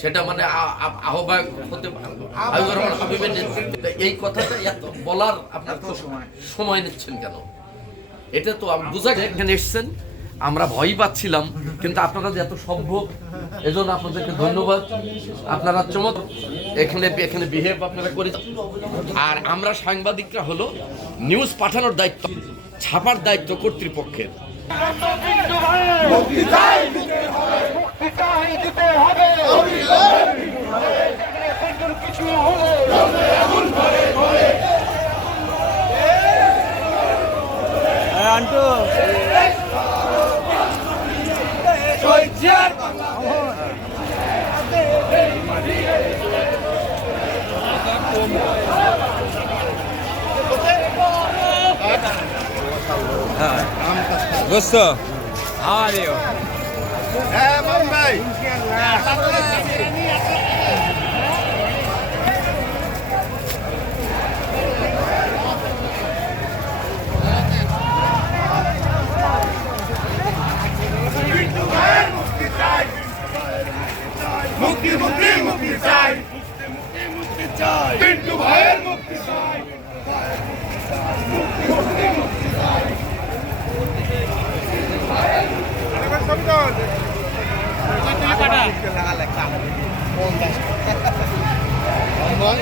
সেটা মানে আহ্বায়ক হতে হাবিবের নেতৃত্বে এই কথাটা এত বলার আপনার সময় নিচ্ছেন কেন? এটা তো বোঝা যায় এখানে এসছেন, আমরা ভয় পাচ্ছিলাম, কিন্তু আপনারা যে এত সভ্য, এজন্য আপনাদেরকে ধন্যবাদ। আপনারা চমৎকার এখানে বিহেভ আপনারা করে। আর আমরা সাংবাদিকরা হলো নিউজ পাঠানোর দায়িত্ব, ছাপার দায়িত্ব কর্তৃপক্ষের। আন্টু দোস্ত আরিও হ্যাঁ মুম্বাই মুক্তি মুক্তি মুক্তি চাই, মুক্তি মুক্তি চাই, পিন্টু ভাইয়ের মুক্তি চাই, মুক্তি মুক্তি মুক্তি চাই। আরে ভাই